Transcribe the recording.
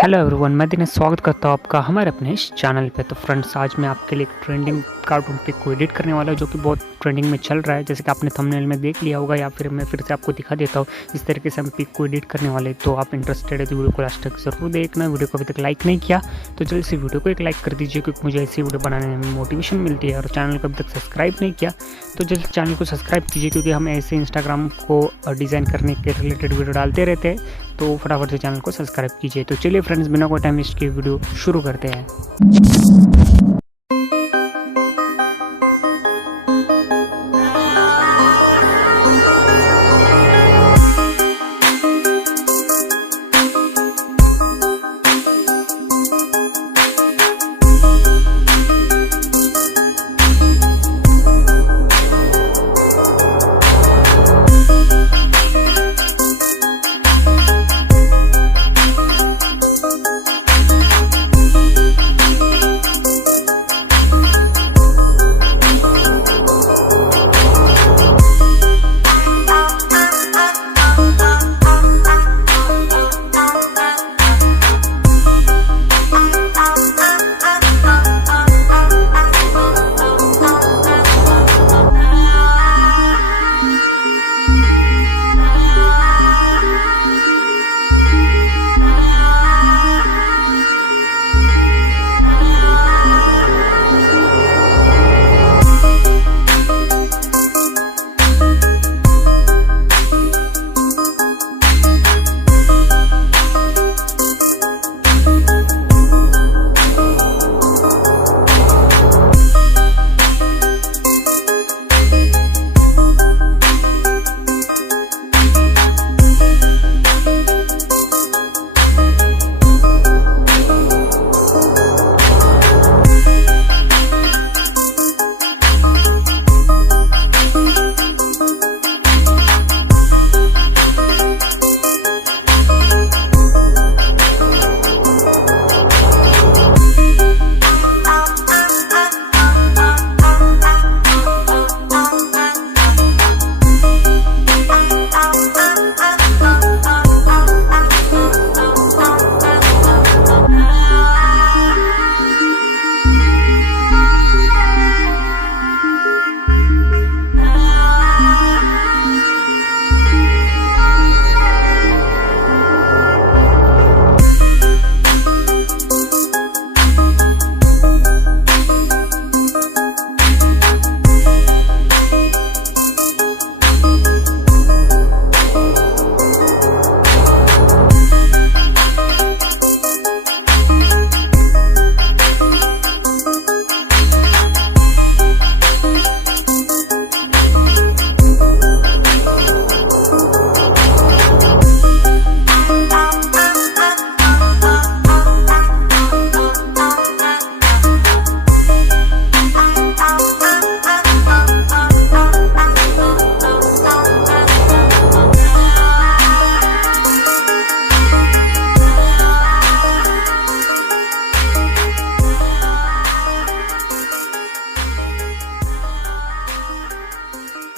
Hello everyone, मैं दिनेश स्वागत करता हूँ आपका हमारे अपने इस चैनल पे। तो फ्रेंड्स, आज मैं आपके लिए एक ट्रेंडिंग कार्टून पिक को एडिट करने वाला हूँ जो कि बहुत ट्रेंडिंग में चल रहा है, जैसे कि आपने थंबनेल में देख लिया होगा, या फिर मैं फिर से आपको दिखा देता हूँ। इस तरीके से हम पिक को एडिट करने वाले, तो आप इंटरेस्टेड है तो वीडियो को लास्ट तक जरूर देखना। वीडियो को अभी तक लाइक नहीं किया तो जल्दी से वीडियो को एक लाइक कर दीजिए, क्योंकि मुझे ऐसी वीडियो बनाने में मोटिवेशन मिलती है। और चैनल को अभी तक सब्सक्राइब नहीं किया तो जल्दी चैनल को सब्सक्राइब कीजिए, क्योंकि हम ऐसे इंस्टाग्राम को डिज़ाइन करने के रिलेटेड वीडियो डालते रहते हैं। तो फटाफट से चैनल को सब्सक्राइब कीजिए। तो चलिए फ्रेंड्स, बिना कोई टाइम वेस्ट किए वीडियो शुरू करते हैं।